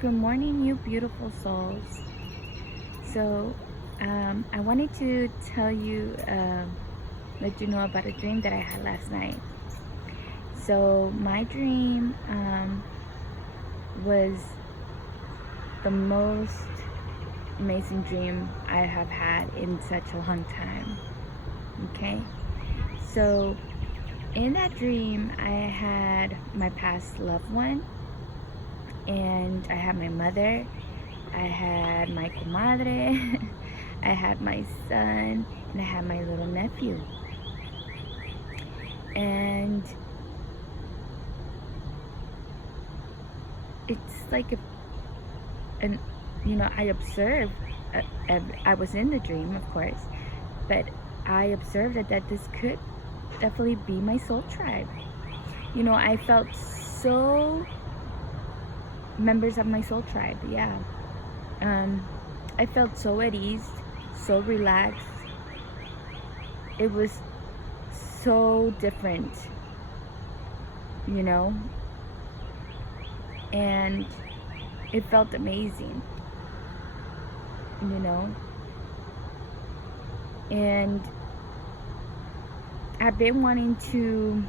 Good morning, you beautiful souls. So, I wanted to tell you, let you know about a dream that I had last night. So, my dream was the most amazing dream I have had in such a long time. Okay? So, in that dream, I had my past loved one, and I had my mother, I had my comadre, I had my son, and I had my little nephew. And it's like I observed, I was in the dream, of course, but I observed that this could definitely be my soul tribe. I felt so members of my soul tribe, yeah. I felt so at ease, so relaxed. It was so different, and it felt amazing, and I've been wanting to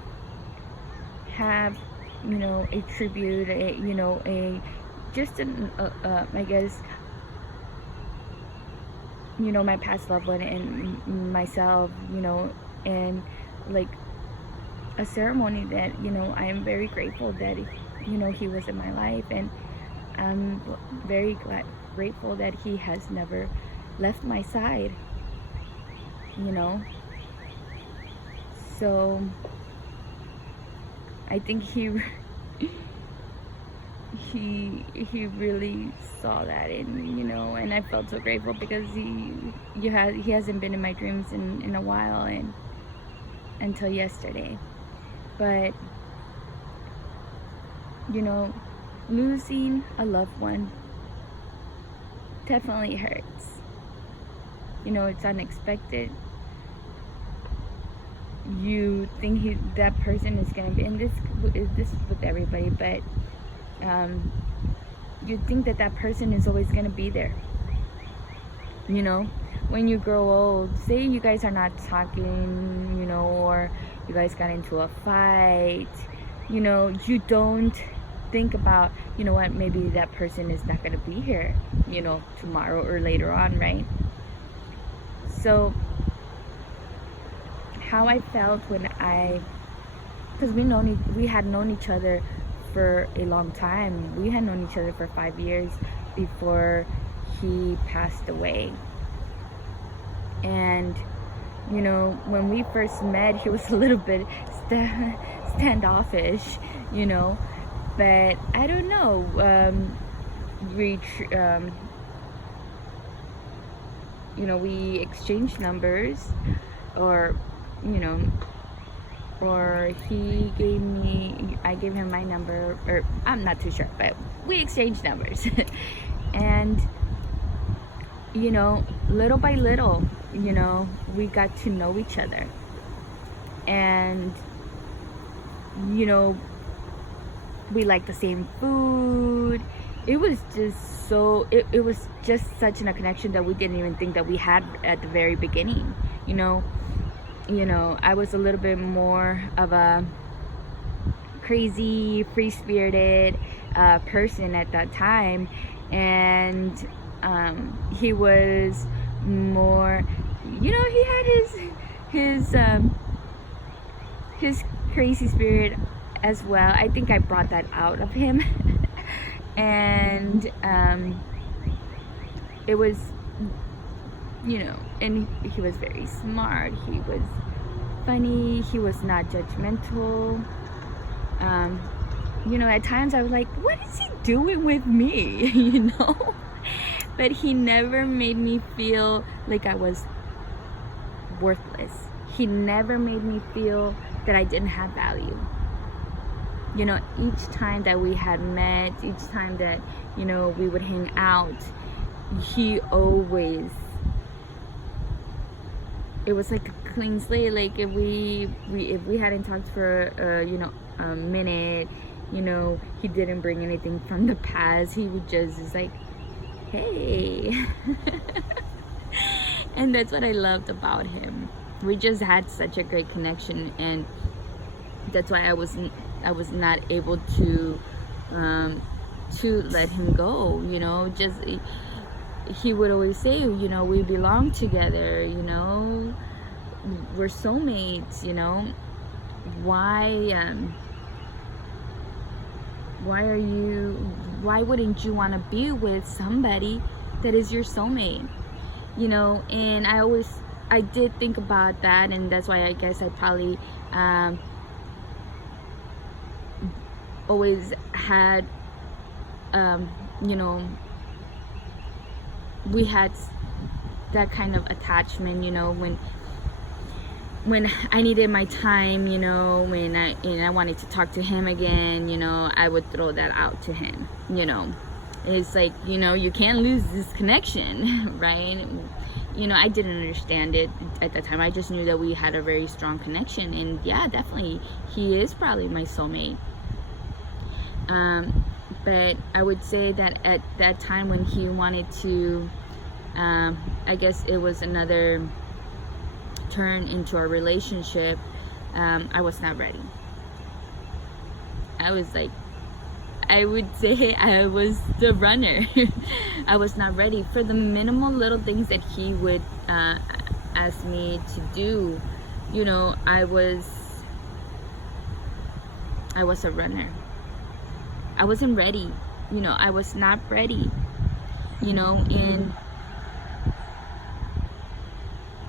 have, a tribute, I guess, my past loved one and myself, and like a ceremony that, I am very grateful that, he was in my life, and I'm very grateful that he has never left my side, so I think he really saw that, and I felt so grateful because he hasn't been in my dreams in a while, and until yesterday. But losing a loved one definitely hurts. It's unexpected. You think that person is gonna be, and this is with everybody, but you think that person is always gonna be there. When you grow old, say you guys are not talking, or you guys got into a fight, you don't think about, what, maybe that person is not gonna be here, tomorrow or later on, right? So how I felt because we had known each other for a long time. We had known each other for 5 years before he passed away. And when we first met, he was a little bit standoffish, but I don't know. We exchanged numbers, or I gave him my number, or I'm not too sure, but we exchanged numbers. And little by little, we got to know each other, and we like the same food. It was just it was just such a connection that we didn't even think that we had at the very beginning. I was a little bit more of a crazy, free-spirited person at that time, and he was more, he had his crazy spirit as well. I think I brought that out of him. And it was, and he was very smart, he was funny, he was not judgmental. At times I was like, what is he doing with me? But he never made me feel like I was worthless. He never made me feel that I didn't have value. Each time that we had met, each time that, we would hang out, he always, it was like a clean slate. Like if we hadn't talked for, a minute, You know, he didn't bring anything from the past. He would just is like, hey. And that's what I loved about him. We just had such a great connection, and that's why I was not able to let him go. You know, just he would always say, you know, we belong together, you know, we're soulmates, you know. Why wouldn't you want to be with somebody that is your soulmate, you know? And I did think about that, and that's why I guess I probably always had you know, we had that kind of attachment, you know, when I needed my time, you know, when I wanted to talk to him again, you know, I would throw that out to him, you know. It's like, you know, you can't lose this connection, right? You know, I didn't understand it at the time. I just knew that we had a very strong connection, and yeah, definitely, he is probably my soulmate. But I would say that at that time when he wanted to, I guess it was another turn into a relationship, I was not ready. I was like, I would say I was the runner. I was not ready for the minimal little things that he would ask me to do. You know, I was a runner. I wasn't ready. You know, I was not ready. You know, and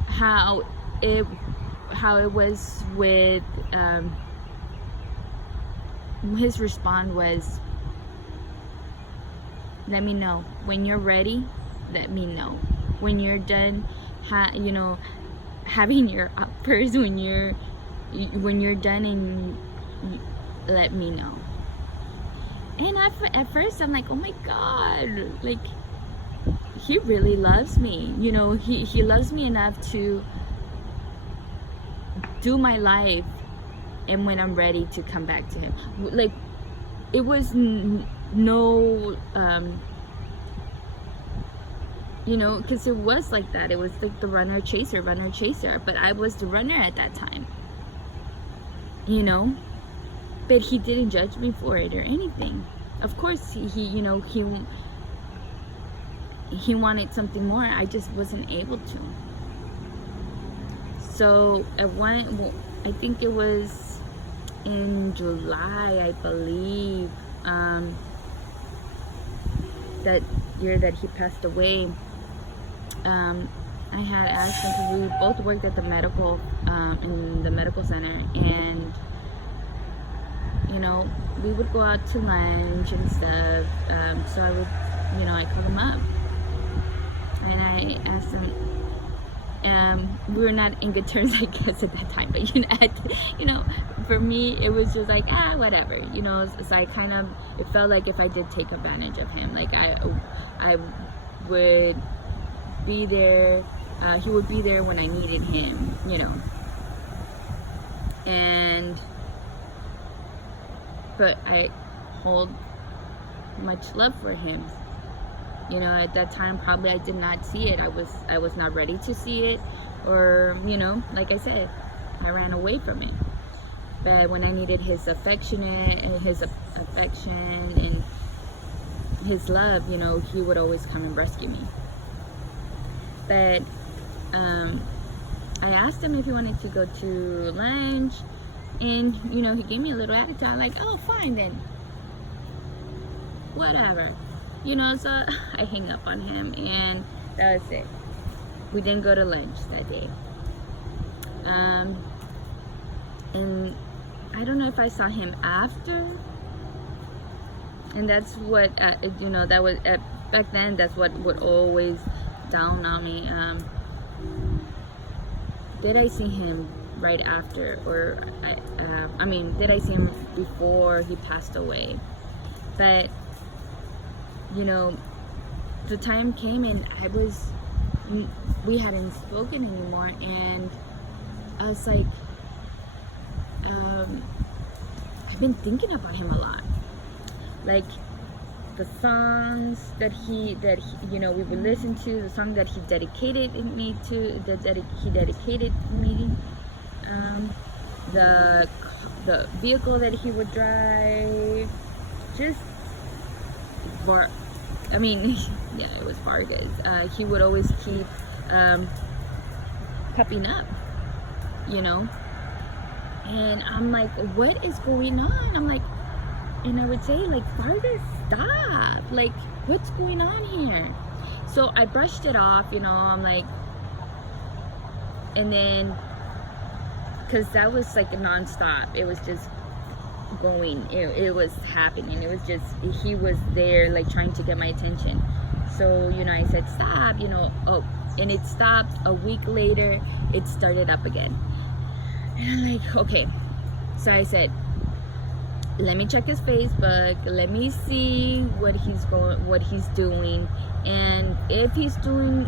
how it was with his response was, let me know when you're ready. Let me know when you're done. You know, having your uppers when you're done, and let me know. And at first I'm like, oh my God, like, he really loves me. You know, he loves me enough to do my life, and when I'm ready to come back to him. Like, it was no you know, because it was like that. It was the runner chaser, but I was the runner at that time, you know. But he didn't judge me for it or anything. Of course, he you know, he wanted something more. I just wasn't able to. So I think it was in July, I believe, that year that he passed away. I had asked him, because we both worked at the medical in the medical center, and you know, we would go out to lunch and stuff. So I would, you know, I called him up and I asked him. We were not in good terms, I guess, at that time, but you know, for me it was just like, whatever, you know. So I kind of, it felt like if I did take advantage of him, like I would be there, he would be there when I needed him, you know. But I hold much love for him. You know, at that time probably I did not see it. I was not ready to see it, or, you know, like I said, I ran away from it. But when I needed his affection and his love, you know, he would always come and rescue me. But I asked him if he wanted to go to lunch, and, you know, he gave me a little attitude. I'm like, oh, fine then, whatever, you know. So I hang up on him, and that was it. We didn't go to lunch that day. And I don't know if I saw him after, and that's what you know, that was back then, that's what would always down on me. Did I see him right after, or I mean, did I see him before he passed away? But, you know, the time came and we hadn't spoken anymore, and I was like, I've been thinking about him a lot. like the songs that he you know, we would listen to, the song that he dedicated me to, he dedicated me, the vehicle that he would drive, just I mean, yeah, it was Vargas. He would always keep popping up, you know, and I'm like, what is going on? I'm like, and I would say, like, Vargas, stop, like, what's going on here? So I brushed it off, you know, I'm like, and then, because that was like a non-stop, it was just going, it was happening, it was just, he was there, like, trying to get my attention. So, you know, I said, stop, you know, oh, and it stopped. A week later, it started up again. And I'm like, okay. So I said, let me check his Facebook, let me see what he's doing, and if he's doing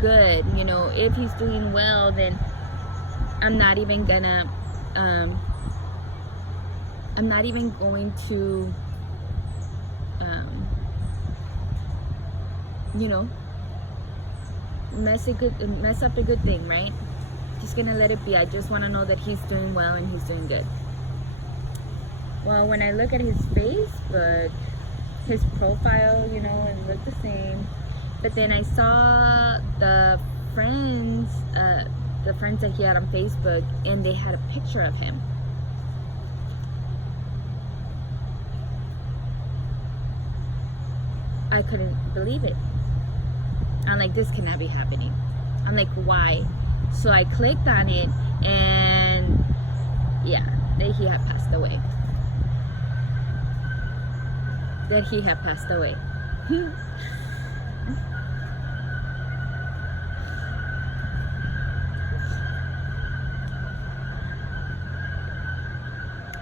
good, you know, if he's doing well, then I'm not even going to you know, mess up a good thing, right? Just gonna let it be. I just want to know that he's doing well and he's doing good. Well, when I look at his Facebook, his profile, you know, it looked the same. But then I saw the friends that he had on Facebook, and they had a picture of him. I couldn't believe it. I'm like, this cannot be happening. I'm like, why? So I clicked on it, and yeah, that he had passed away.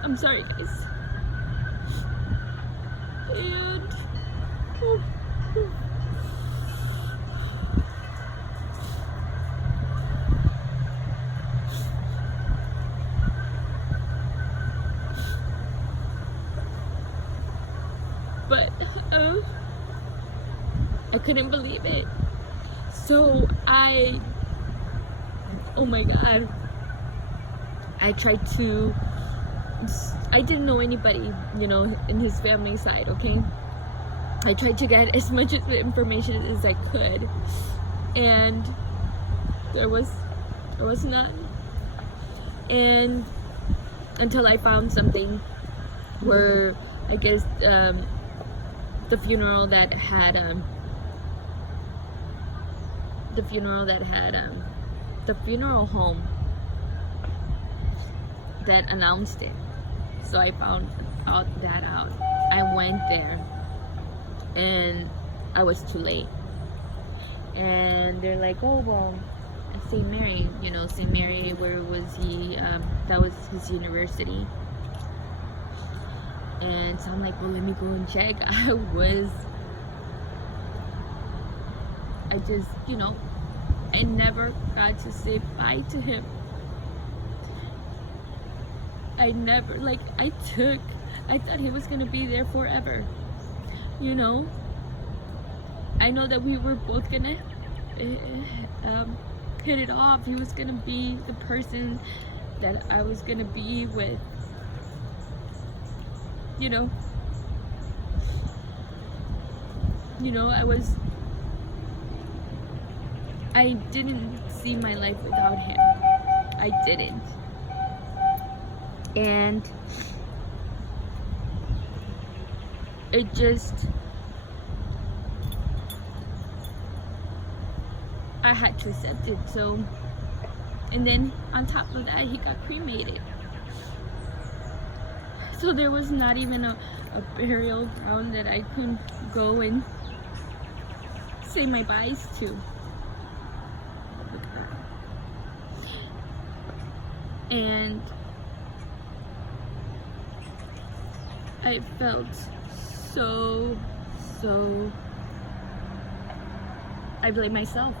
I'm sorry, guys. And but I couldn't believe it. So oh my God, I didn't know anybody, you know, in his family side, okay? I tried to get as much information as I could, and there was none. And until I found something where, I guess, the funeral home that announced it. So I found that out. I went there, and I was too late. And they're like, oh, well, St. Mary, you know, St. Mary, where was he? That was his university. And so I'm like, well, let me go and check. I just, you know, I never got to say bye to him. I never, like, I thought he was gonna be there forever, you know. I know that we were both gonna hit it off. He was gonna be the person that I was gonna be with, you know. I didn't see my life without him. I didn't. And it just, I had to accept it. So, and then on top of that, he got cremated. So there was not even a burial ground that I could go and say my byes to. And I felt so, I blamed myself.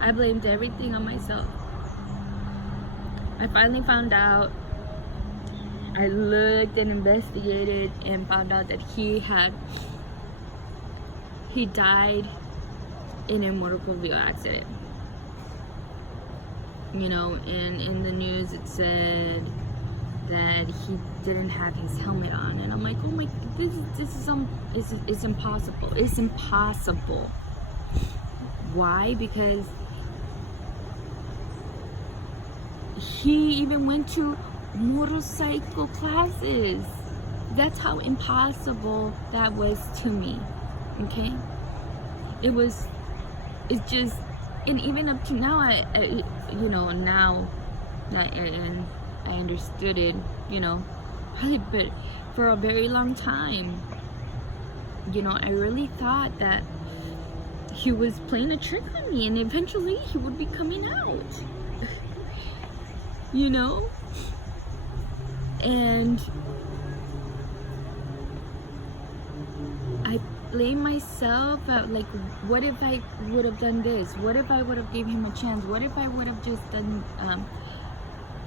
I blamed everything on myself. I finally found out I looked and investigated and found out that he died in a motor vehicle accident. You know, and in the news it said that he didn't have his helmet on, and I'm like, oh my, this is impossible. It's impossible. Why? Because he even went to motorcycle classes. That's how impossible that was to me. Okay, it's just, and even up to now, I you know, now and I understood it, you know, but for a very long time, you know, I really thought that he was playing a trick on me, and eventually he would be coming out. You know, and I blame myself. Like, what if I would have done this? What if I would have gave him a chance? What if I would have just done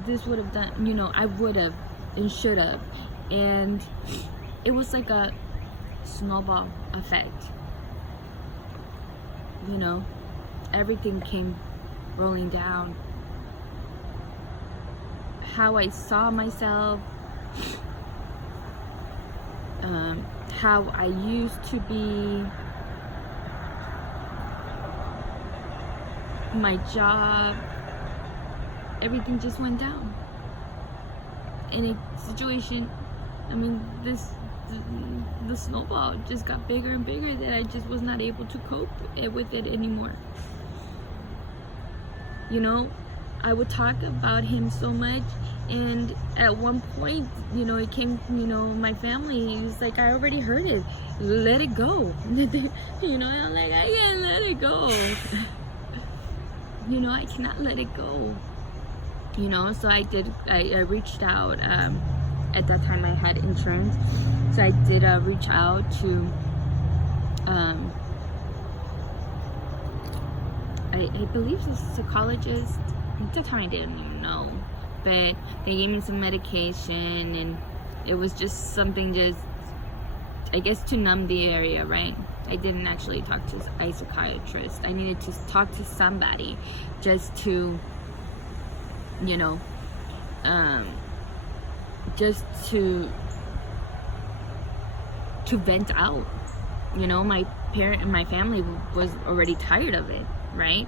this? Would have done, you know, I would have and should have. And it was like a snowball effect. You know, everything came rolling down. How I saw myself, how I used to be, my job, everything just went down. In a situation, I mean, the snowball just got bigger and bigger, that I just was not able to cope with it anymore. You know, I would talk about him so much, and at one point, you know, it came, you know, my family, it was like, I already heard it, let it go. You know, I'm like, I can't let it go. You know, I cannot let it go. You know, so I reached out. At that time I had insurance, so I did reach out to I believe the psychologist. At that time I didn't even know, but they gave me some medication, and it was just something, just, I guess, to numb the area, right? I didn't actually talk to a psychiatrist. I needed to talk to somebody just to, you know, just to vent out. You know, my family was already tired of it, right?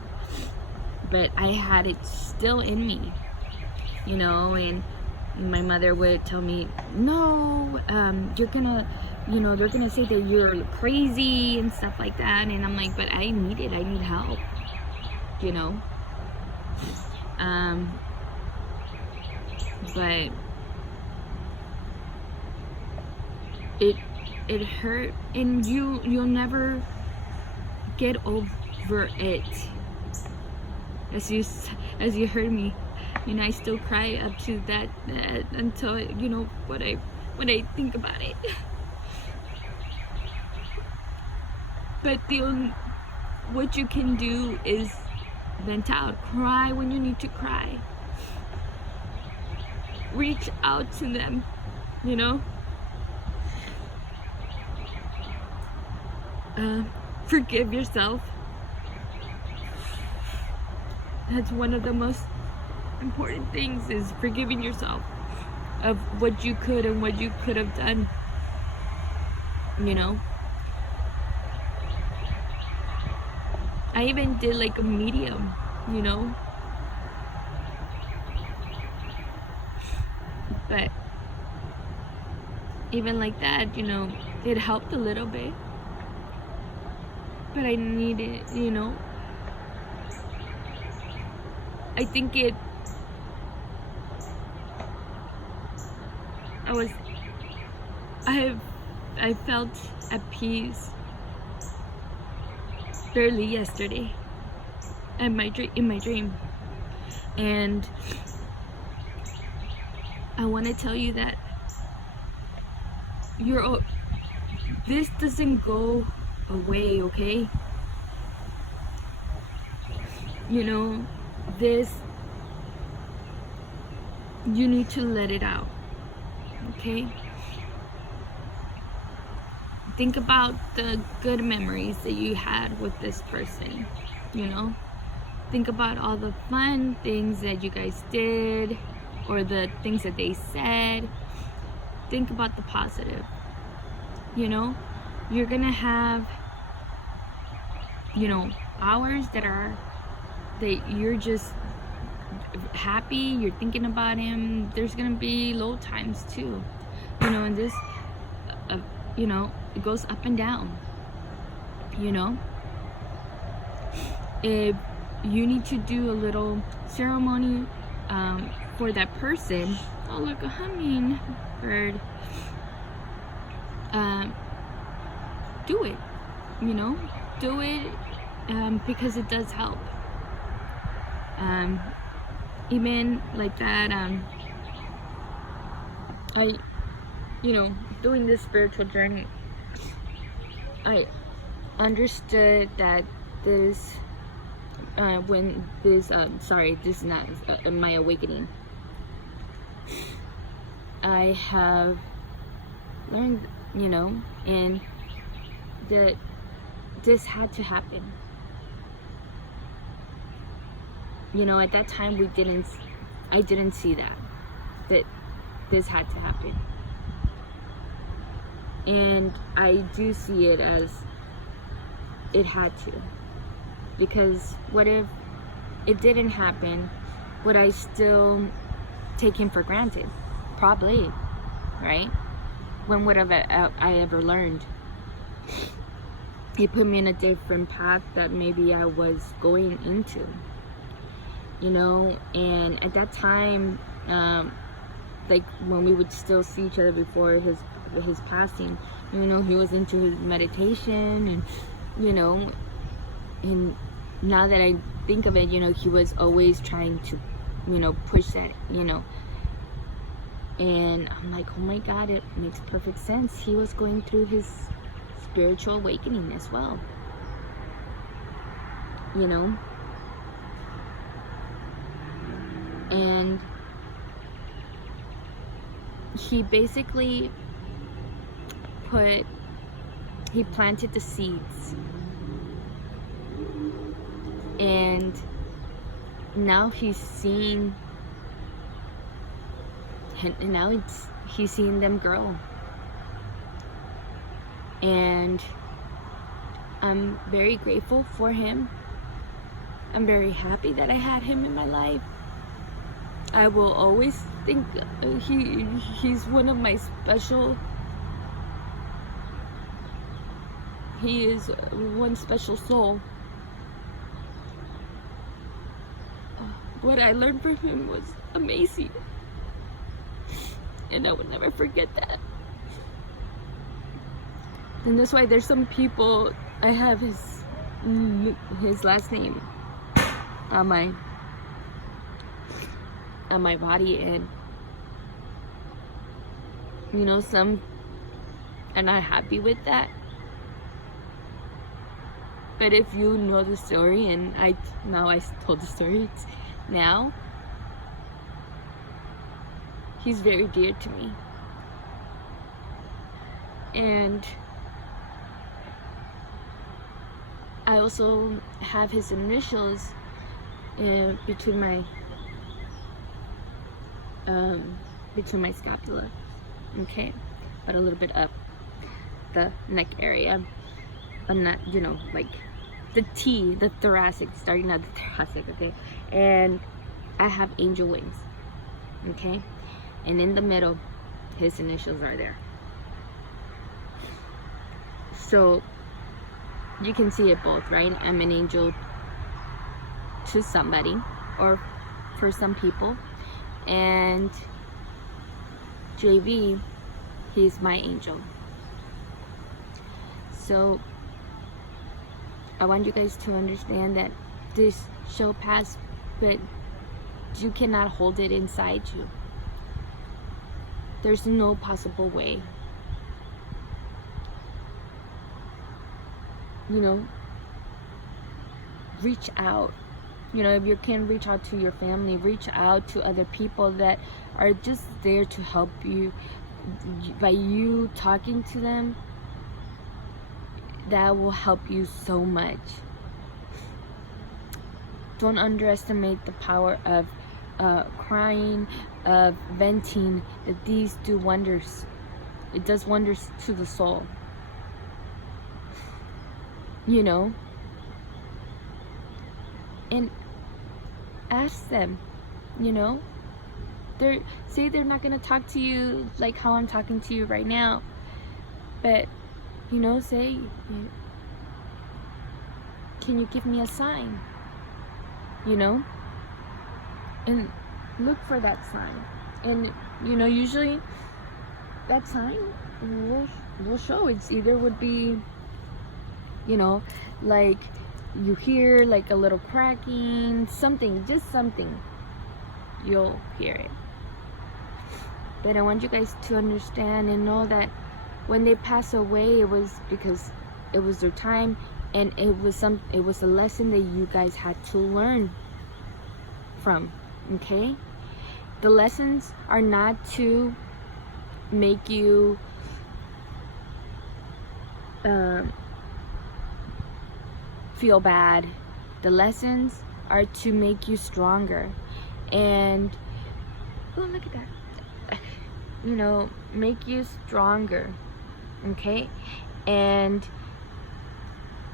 But I had it still in me, you know, and my mother would tell me, no, you're gonna, you know, they're gonna say that you're crazy and stuff like that. And I'm like, but I need help, you know. But it hurt, and you'll never get over it. As you heard me, you know, I still cry up to that until, you know, when I think about it. But what you can do is vent out, cry when you need to cry, reach out to them, you know. Forgive yourself. That's one of the most important things, is forgiving yourself of what you could and what you could have done, you know. I even did like a medium, you know, but even like that, you know, it helped a little bit, but I needed, you know, I think I felt at peace barely yesterday in my dream, and I want to tell you that this doesn't go away, okay? You know, this, you need to let it out. okay? Think about the good memories that you had with this person, you know? Think about all the fun things that you guys did, or the things that they said. Think about the positive, you know? You're gonna have, you know, hours that you're just happy, you're thinking about him. There's gonna be low times too, you know, and this, you know, it goes up and down, you know? If you need to do a little ceremony for that person, oh look, a hummingbird, do it, you know? Do it because it does help. Even like that, you know, doing this spiritual journey, I understood that this, when this, sorry, this is not my awakening. I have learned, you know, and that this had to happen. You know, at that time I didn't see that this had to happen. And I do see it as it had to. Because what if it didn't happen? Would I still take him for granted? Probably, right? When would have I ever learned? He put me in a different path that maybe I was going into. You know, and at that time, like when we would still see each other before his passing, you know, he was into his meditation, and you know, and now that I think of it, you know, he was always trying to, you know, push that, you know, and I'm like, oh my God, it makes perfect sense. He was going through his spiritual awakening as well, you know. And he basically planted the seeds, and now he's seeing them grow. And I'm very grateful for him. I'm very happy that I had him in my life. I will always think he's one of my special. He is one special soul. What I learned from him was amazing, and I would never forget that. And that's why there's some people, I have his last name on my body, and you know, some are not happy with that. But if you know the story, and I told the story now, he's very dear to me. And I also have his initials between my scapula, okay, but a little bit up the neck area. I'm not, you know, like the T, the thoracic, starting at the thoracic, okay, and I have angel wings, okay, and in the middle, his initials are there. So you can see it both, right? I'm an angel to somebody, or for some people, and JV, he's my angel. So I want you guys to understand that this shall pass, but you cannot hold it inside you. There's no possible way. You know, reach out. You know, if you can reach out to your family, reach out to other people that are just there to help you by you talking to them, that will help you so much. Don't underestimate the power of crying, of venting, that these do wonders. It does wonders to the soul. You know? And ask them, you know? Say they're not going to talk to you like how I'm talking to you right now. But, you know, say, can you give me a sign? You know? And look for that sign. And, you know, usually that sign will show. It's either would be, you know, like you hear like a little cracking, something, just something. You'll hear it. But I want you guys to understand and know that when they pass away, it was because it was their time, and it was a lesson that you guys had to learn from. Okay? The lessons are not to make you feel bad. The lessons are to make you stronger. And oh, look at that. You know, make you stronger. Okay? And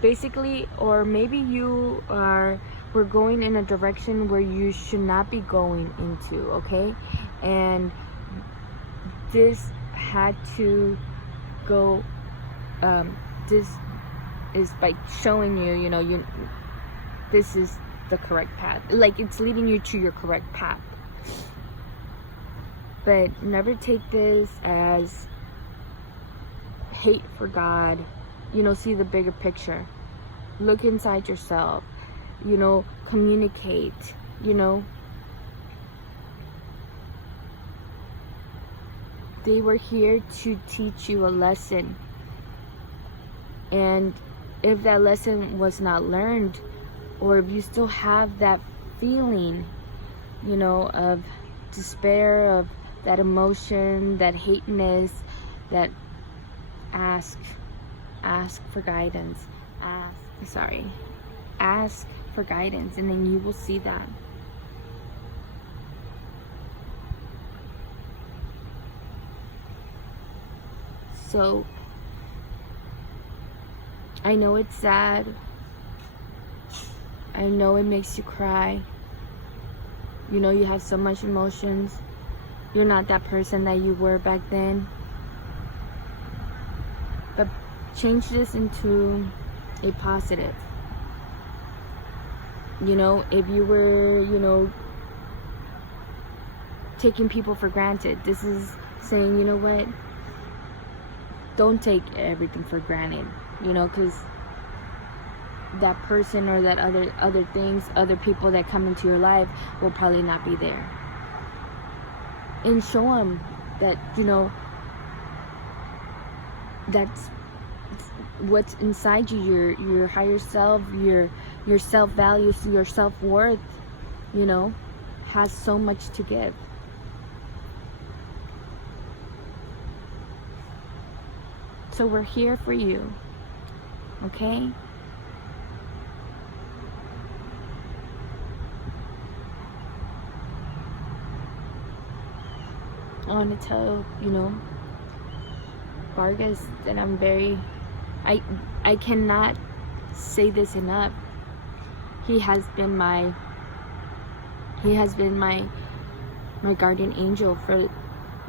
basically, or maybe we're going in a direction where you should not be going into, okay? And this had to go, this is by showing you, you know, this is the correct path. Like, it's leading you to your correct path. But never take this as hate for God. You know, see the bigger picture. Look inside yourself. You know, communicate. You know, they were here to teach you a lesson. And if that lesson was not learned, or if you still have that feeling, you know, of despair, of that emotion, that hateness, that ask for guidance. Ask for guidance, and then you will see that. So I know it's sad. I know it makes you cry. You know, you have so much emotions. You're not that person that you were back then. But change this into a positive. You know, if you were, you know, taking people for granted, this is saying, you know what? Don't take everything for granted. You know, because that person or that other things, other people that come into your life will probably not be there. And show them that, you know, that's what's inside you, your higher self, your self-value, your self-worth, you know, has so much to give. So we're here for you, okay? I want to tell, you know, Vargas, that I'm very, I cannot say this enough. He has been my guardian angel for,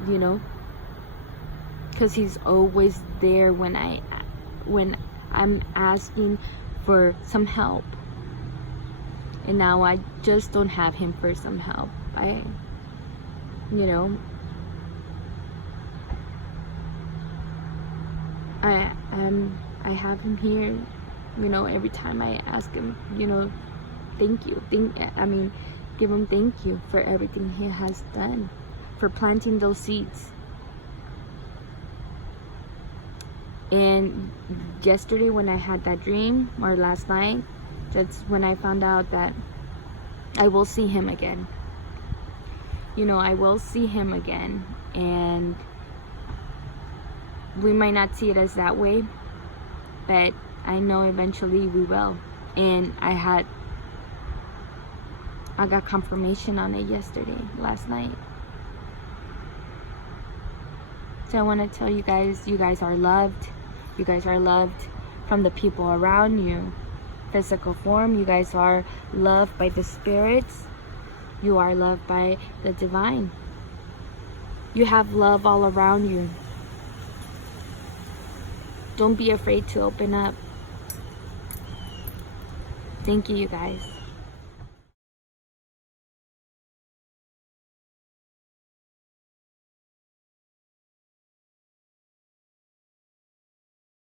you know, because he's always there when I'm asking for some help. And now I just don't have him for some help. You know, I have him here, you know, every time I ask him, you know, thank you. Give him thank you for everything he has done, for planting those seeds. And yesterday when I had that dream, or last night, that's when I found out that I will see him again. You know, I will see him again. And We might not see it as that way, but I know eventually we will. And I got confirmation on it last night. So I want to tell you guys are loved. You guys are loved from the people around you. Physical form, you guys are loved by the spirits. You are loved by the divine. You have love all around you. Don't be afraid to open up. Thank you, you guys.